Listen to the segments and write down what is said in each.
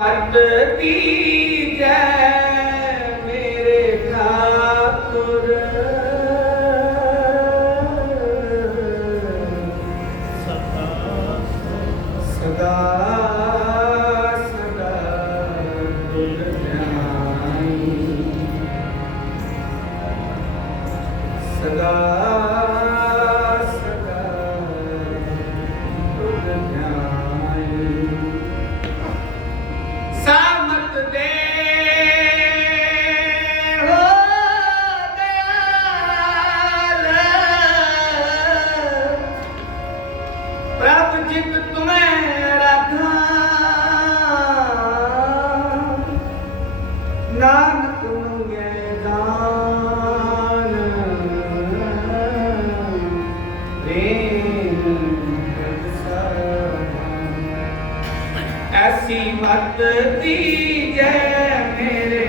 जय मेरे ठाकुर ऐसी मत दी जय मेरे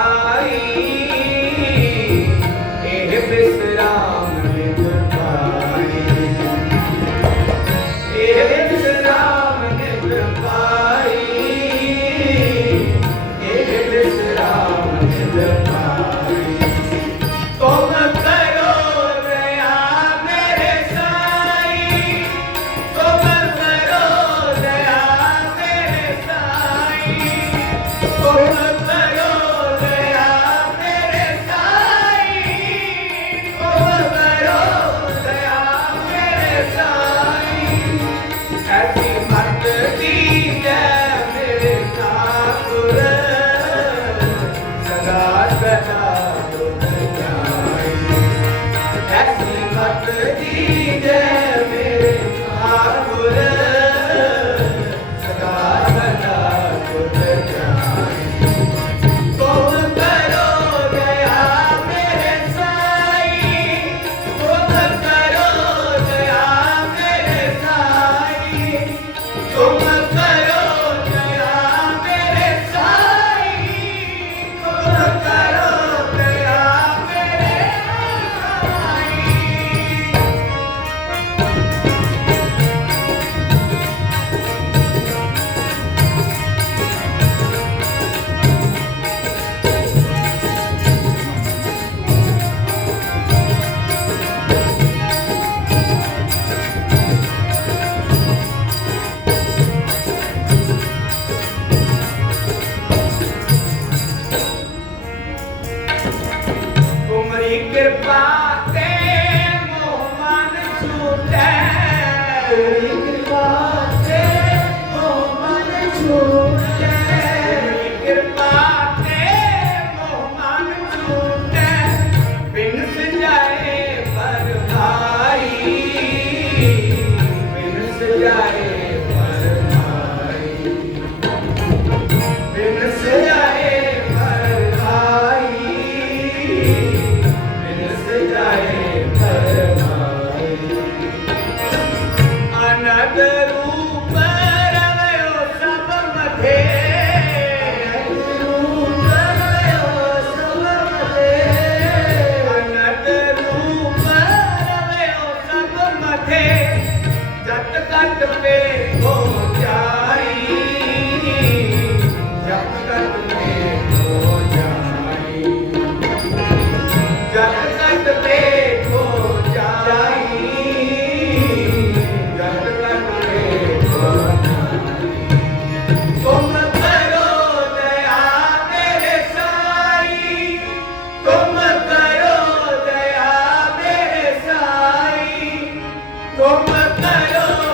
ಸಾರೀ तेरी कृपा से हो मन छोड़ के Como espero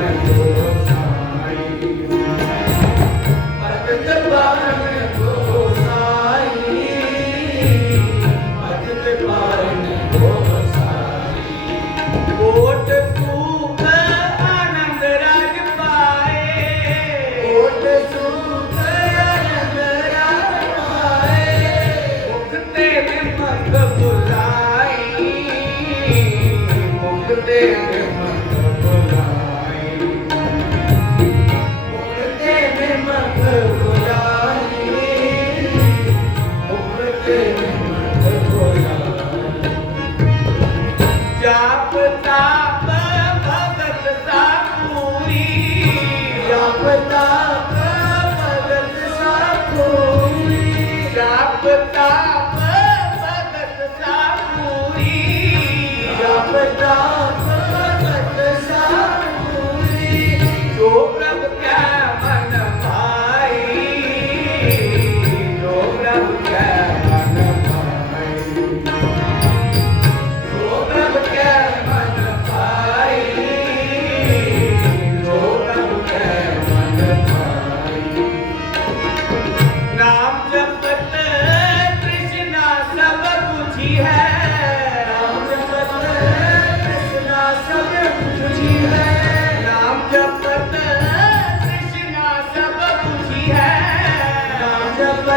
Thank you.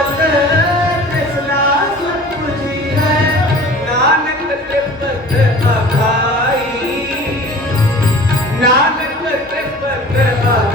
Nanak ਤੇ ਪਰਮਾਤਮਾ ਨਾਨਕ ਤੇ ਪਰਮਾਤਮਾ